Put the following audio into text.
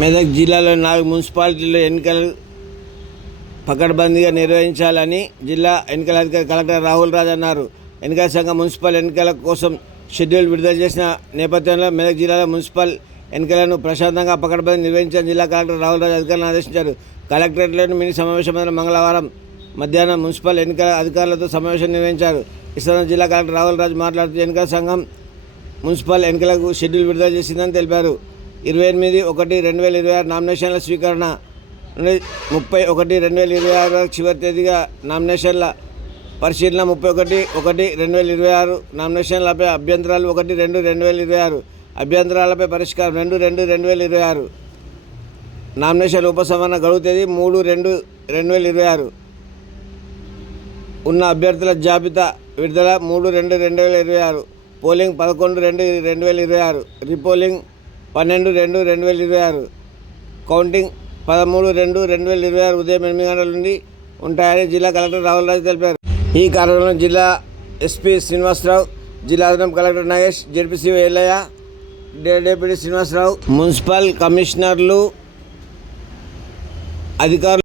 మెదక్ జిల్లాలో నాలుగు మున్సిపాలిటీలు ఎన్నికలు పకడ్బందీగా నిర్వహించాలని జిల్లా ఎన్నికల అధికారి కలెక్టర్ రాహుల్ రాజ్ అన్నారు. ఎన్నికల సంఘం మున్సిపల్ ఎన్నికల కోసం షెడ్యూల్ విడుదల చేసిన నేపథ్యంలో మెదక్ జిల్లాలో మున్సిపల్ ఎన్నికలను ప్రశాంతంగా పకడ్బందీ నిర్వహించాలని జిల్లా కలెక్టర్ రాహుల్ రాజ్ అధికారులను ఆదేశించారు. కలెక్టరేట్లోని మినీ సమావేశం మంగళవారం మధ్యాహ్నం మున్సిపల్ ఎన్నికల అధికారులతో సమావేశం నిర్వహించారు. ఈ జిల్లా కలెక్టర్ రాహుల్ రాజ్ మాట్లాడుతూ ఎన్నికల సంఘం మున్సిపల్ ఎన్నికలకు షెడ్యూల్ విడుదల చేసిందని తెలిపారు. ఇరవై ఎనిమిది ఒకటి రెండు వేల ఇరవై ఆరు నామినేషన్ల స్వీకరణ ముప్పై ఒకటి రెండు వేల ఇరవై ఆరు చివరి తేదీగా నామినేషన్ల పరిశీలన ముప్పై ఒకటి ఒకటి రెండు వేల ఇరవై ఆరు నామినేషన్లపై అభ్యంతరాలు ఒకటి రెండు రెండు వేల ఇరవై ఆరు అభ్యంతరాలపై పరిష్కారం రెండు రెండు రెండు వేల ఇరవై ఆరు నామినేషన్ల ఉపసంహరణ గడువు తేదీ మూడు రెండు రెండు వేల ఇరవై ఆరు ఉన్న అభ్యర్థుల జాబితా విడుదల మూడు రెండు రెండు వేల ఇరవై ఆరు పోలింగ్ పదకొండు రెండు రెండు వేల ఇరవై ఆరు రీపోలింగ్ పన్నెండు రెండు రెండు వేల ఇరవై ఆరు. కౌంటింగ్ పదమూడు రెండు రెండు వేల ఇరవై ఆరు ఉదయం ఎనిమిది గంటల నుండి ఉంటాయని జిల్లా కలెక్టర్ రాహుల్ రాజు తెలిపారు. ఈ కార్యక్రమంలో జిల్లా ఎస్పీ శ్రీనివాసరావు జిల్లా అదనపు collector Nagesh ZPC Ellaiah deputy Srinivasarao municipal కమిషనర్లు అధికారులు